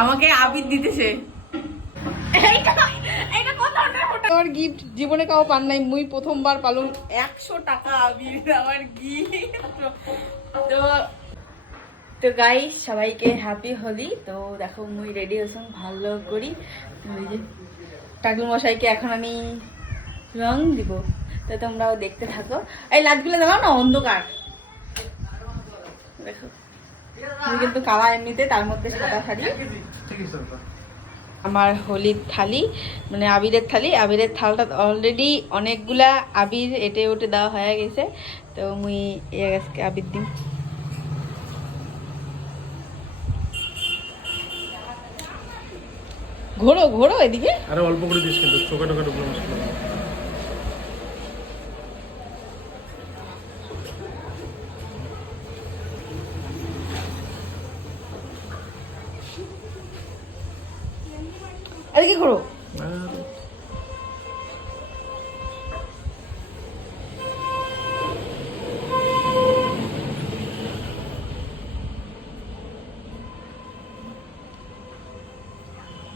আমাকে আবির দিতেছে। আমার গিফট জীবনে কাউ পান নাই, মুই প্রথমবার পালুম 100 টাকা আবির আমার গিফট। তো তো গাইস সবাইকে হ্যাপি হোলি। তো দেখো মুই রেডি হয়েছি ভালো করি, টাকলু মশাইকে এখন আমি রং দিব, তো তোমরাও দেখতে থাকো। এই লাইটগুলো দেওয়া না অন্ধকার, দেখো কিন্তু কালা এমনিতে, তার মধ্যে সাদা শাড়ি। আমার হোলির থালি মানে আবিরের থালি, আবিরের থালটা অলরেডি অনেকগুলা আবির এটে ওটে দেওয়া হয়ে গেছে। তো মুই আজকে আবির দিম। ঘোরো ঘোরো এদিকে, আরে অল্প করে দিস কিন্তু চোখা টোকা ঢুকলো মুশকিল। এদিকে ঘোরো।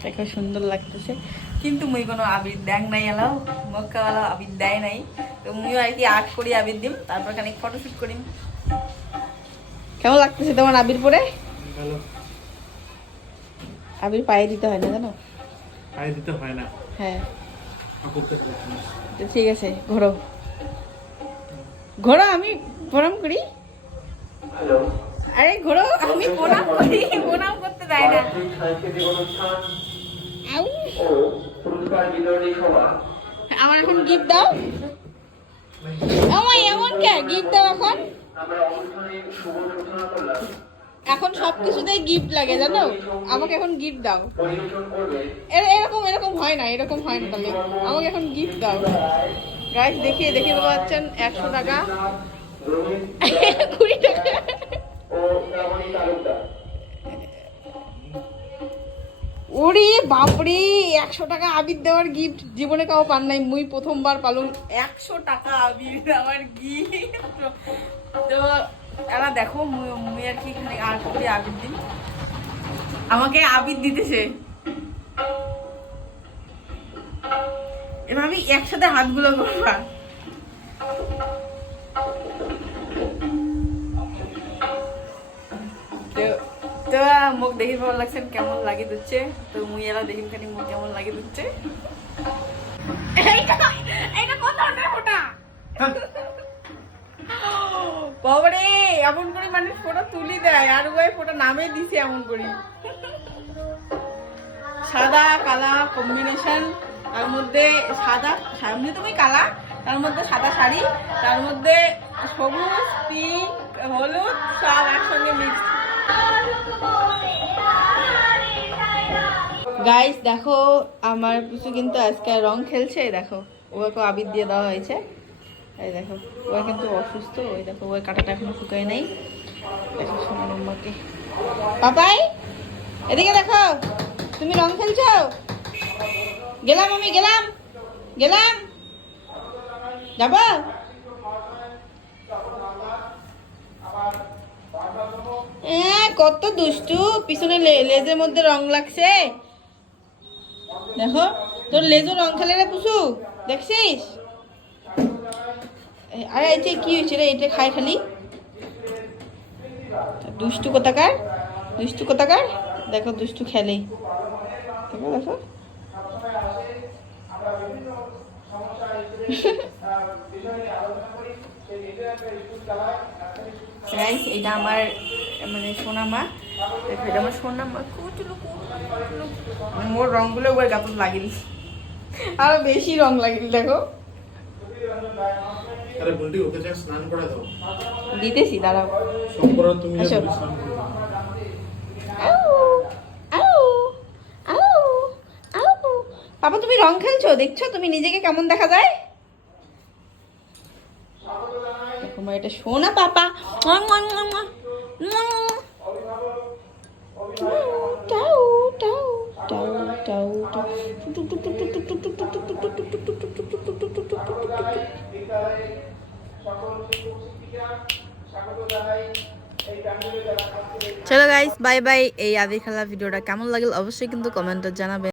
দেখো সুন্দর লাগতেছে, কিন্তু মুই কোনো আবির দেখ নাই, এলাও মক্কাওয়ালা আবির দেয় নাই। তো মুইও আর কি আর্ট করি আবির দিম, তারপর খানিক ফটোশুট করিম। কেমন লাগতেছে তোমার আবির পরে? ভালো। আবির পায়ে দিতে হয় না জানো? পায়ে দিতে হয় না? হ্যাঁ। করতে তো ঠিক আছে ঘোরো ঘোরো, আমি প্রণাম করি। আরে ঘোরো, আমি প্রণাম করি, প্রণাম করতে দেয় না। আউ। আমার এখন গিফট দাও। আমার এমন কে গিফট দাও এখন? এখন সবকিছুতেই গিফট লাগে জানো, আমাকে এখন গিফট দাও। এরকম এরকম হয় না, এরকম হয় না, তাহলে আমাকে এখন গিফট দাও। গাইস দেখিয়ে দেখে পাচ্ছেন 100 টাকা 20 টাকা। ওরে বাপরে, 100 টাকা আবির দেওয়ার গিফট জীবনে কাউ পান নাই, মুই প্রথমবার পালুম 100 টাকা আবির আমার গিফট। তো এরা দেখো মুই আর কি এখানে আর করে আবির দিন, আমাকে আবির দিতেছে। এবার আমি একসাথে হাতগুলো করবা। তো মুখ দেখি ভালো লাগছেন, কেমন লাগে দিচ্ছে। তো মুই এরা দেখি খানি মুখ কেমন লাগে দিচ্ছে। বাবারে, এমন করে মানুষ ফটো তুলি দেয়, আর ওই ফটো নামে দিছে এমন করি। সাদা কালা কম্বিনেশন, তার মধ্যে সাদা সামনে তুমি কালা, তার মধ্যে সাদা শাড়ি, তার মধ্যে সবুজ পিঙ্ক হলুদ সব একসঙ্গে মিক্স। গাইস দেখো আমার পুচু কিন্তু আজকে রং খেলছে, দেখো ওকে আবির দিয়ে দেওয়া হয়েছে। এই দেখো ও কিন্তু অসুস্থ, ওই দেখো ওই কাঁটাটা এখনো শুকায় নাই। দেখো সোনার মাকে, পাপাই এদিকে দেখো, তুমি রং খেলছো? গেলাম আমি, গেলাম গেলাম, যাবো? কত দুষ্টু, পিছনে লেজের মধ্যে রং লাগছে। দেখো তোর লেজও রং খেলে রে পুষু, দেখছিস? আরে এই যে কি হয়েছে রে, এটা খায় খালি, দুষ্টু কোথাকার, দুষ্টু কোথাকার। দেখো দুষ্টু খেলে, দেখো দেখো। এটা আমার মানে সোনা মা, দেখো এটা আমার সোনা মা। মোর রংগুলো ওর গাতত লাগিল, আরো বেশি রং লাগিল। দেখো আরে বলদি ওকে যা স্নান করে দাও, দিতেছি দাঁড়াও। সম্পূর্ণ তুমি যা স্নান করে দাও। পাপা তুমি রং খেলছো, দেখছো তুমি নিজেকে কেমন দেখা যায়? তোমার এটা শোনা পাপা, চলো গাইস বাই বাই। এই আবির খেলা ভিডিওটা কেমন লাগলো অবশ্যই কিন্তু কমেন্টে জানাবেন।